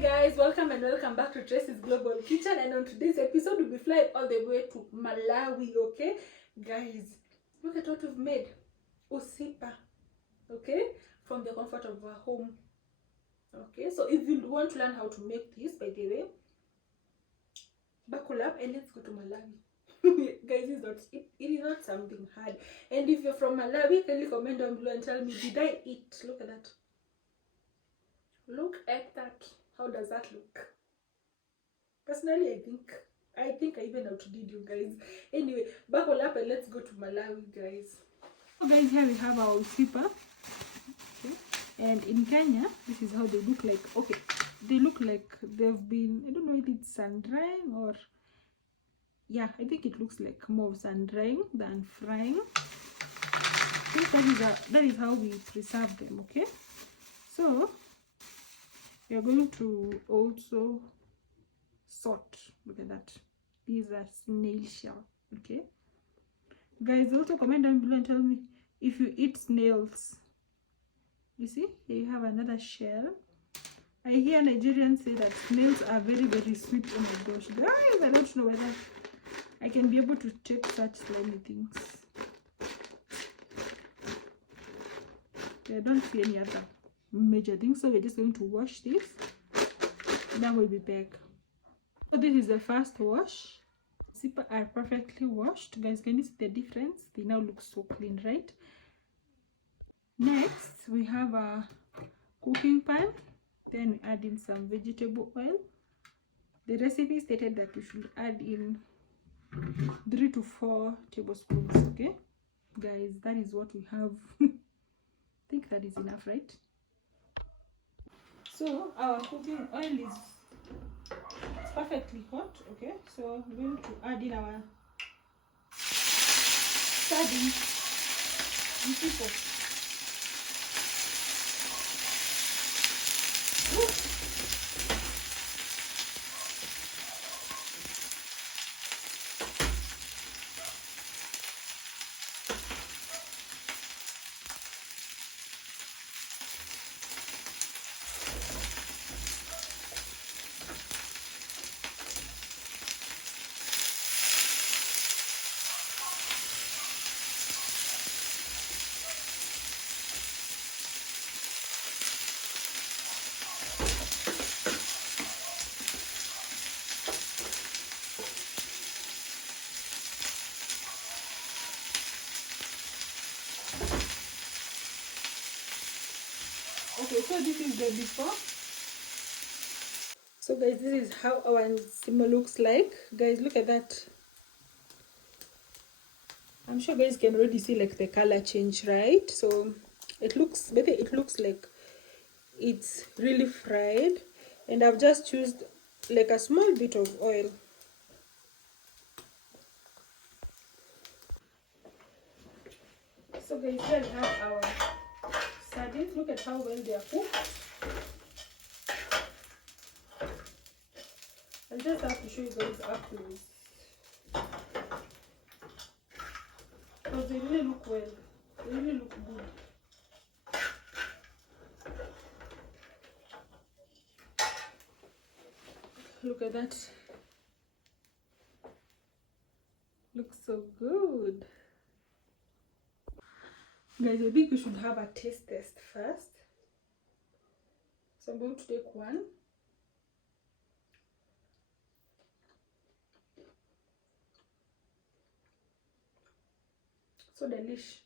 guys, welcome back to Tracy's Global Kitchen, and on today's episode we'll be flying all the way to Malawi. Okay guys, look at what we've made. Usipa, okay, from the comfort of our home. Okay, so if you want to learn how to make this, by the way, buckle up and let's go to Malawi. Guys, it is not something hard. And if you're from Malawi, kindly comment down below and tell me, did I eat? Look at that. Look at that. How does that look? Personally, I think I even outdid you guys. Anyway, buckle up and let's go to Malawi, guys. So guys, here we have our Usipa. Okay. And in Kenya, this is how they look like. Okay, they look like they've been, I don't know if it's sun drying or, yeah, I think it looks like more sun drying than frying. I think that is how we preserve them. Okay, so we are going to also salt. Look at that. These are snail shell. Okay, guys, also comment down below and tell me if you eat snails. You see, here you have another shell. I hear Nigerians say that snails are very, very sweet. Oh my gosh, guys, I don't know whether I can be able to take such slimy things. I don't see any other major things, so we're just going to wash this, then we'll be back. So this is the first wash. Usipa are perfectly washed, guys. Can you see the difference? They now look so clean, right? Next we have a cooking pan, then we add in some vegetable oil. The recipe stated that we should add in 3 to 4 tablespoons. Okay guys, that is what we have. I think that is enough, right? So our cooking oil is perfectly hot. Okay, so we're going to add in our sardines. Okay, so this is the before. So guys, this is how our nsima looks like. Guys, look at that. I'm sure guys can already see like the color change, right? So it looks like it's really fried, and I've just used like a small bit of oil. So guys, here we have our sardines. Look at how well they are cooked. I just have to show you guys afterwards, because they really look well. They really look good. Look at that. Looks so good. Guys, I think we should have a taste test first. So I'm going to take one. So delish.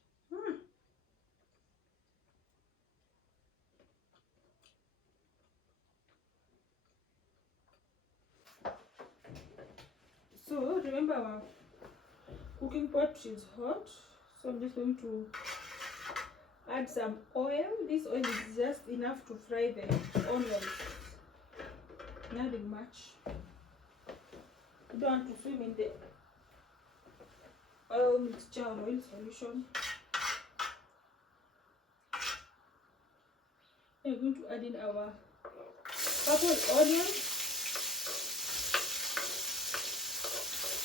So remember, our cooking pot is hot, so I'm just going to add some oil. This oil is just enough to fry the onions, nothing much. You don't want to swim in the oil mixture or oil solution. We're going to add in our purple onion.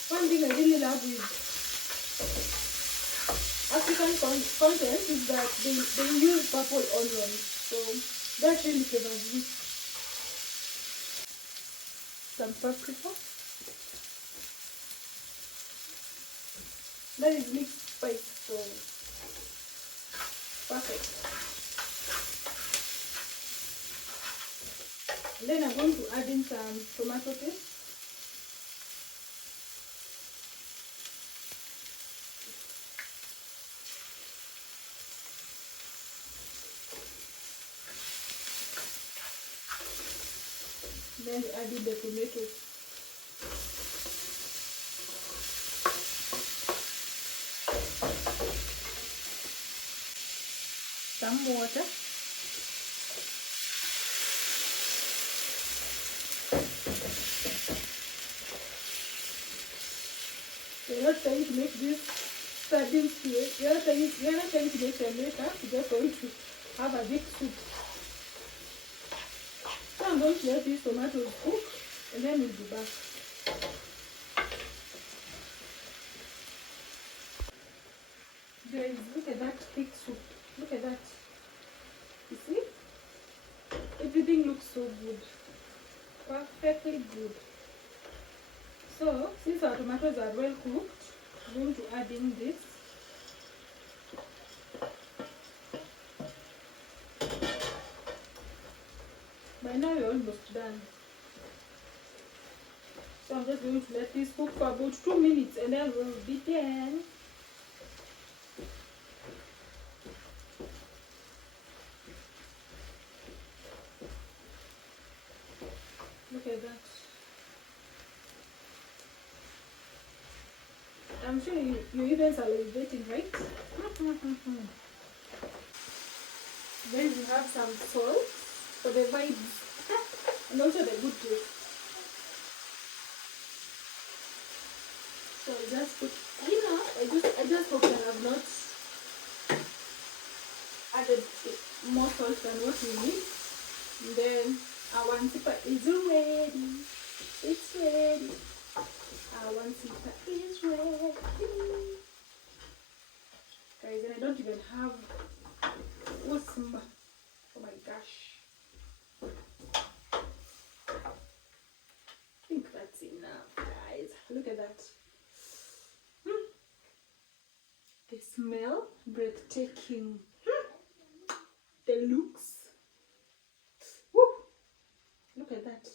One thing I really love with African content is that they use purple onions, so that really favors this. some paprika. That is mixed spice, so perfect. And then I'm going to add in some tomato paste. Then add in the tomatoes. Some water. You're not trying to make this sardines here. You're not trying to make your makeup. You're just going to have a big soup. So I'm going to let these tomatoes cook and then we'll be back. Guys, look at that thick soup. Look at that. You see? Everything looks so good. Perfectly good. So, since our tomatoes are well cooked, I'm going to add in this. By now we're almost done. So I'm just going to let this cook for about 2 minutes and then we'll be done. Look at that. I'm sure you even salivating, right? Then you have some salt for the vibes and also the good taste. So I just put, I just hope that I've not added more salt than what we need. And then our nsima is ready. It's ready. Our nsima is ready. Guys, and I don't even have Usipa. Oh my gosh. I think that's enough, guys. Look at that. The smell, breathtaking. The looks. Woo! Look at that.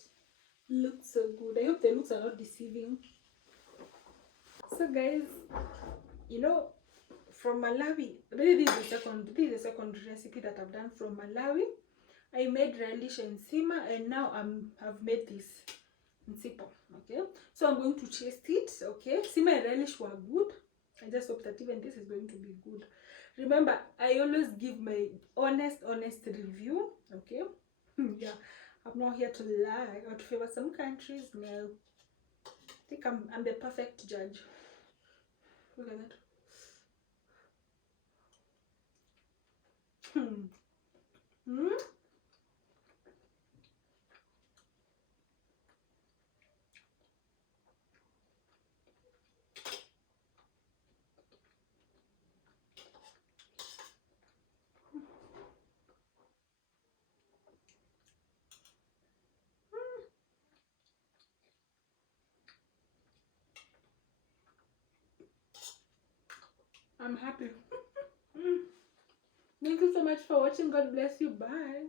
Looks so good. I hope the looks are not deceiving. So guys, you know, from Malawi, really this is the second recipe that I've done from Malawi. I made relish and nsima, and now I've made this nsima. Okay, so I'm going to taste it. Okay, nsima and relish were good. I just hope that even this is going to be good. Remember, I always give my honest review. Okay. Yeah, I'm not here to lie or to favor some countries. No, I think I'm the perfect judge. Look at that. I'm happy. Thank you so much for watching. God bless you. Bye.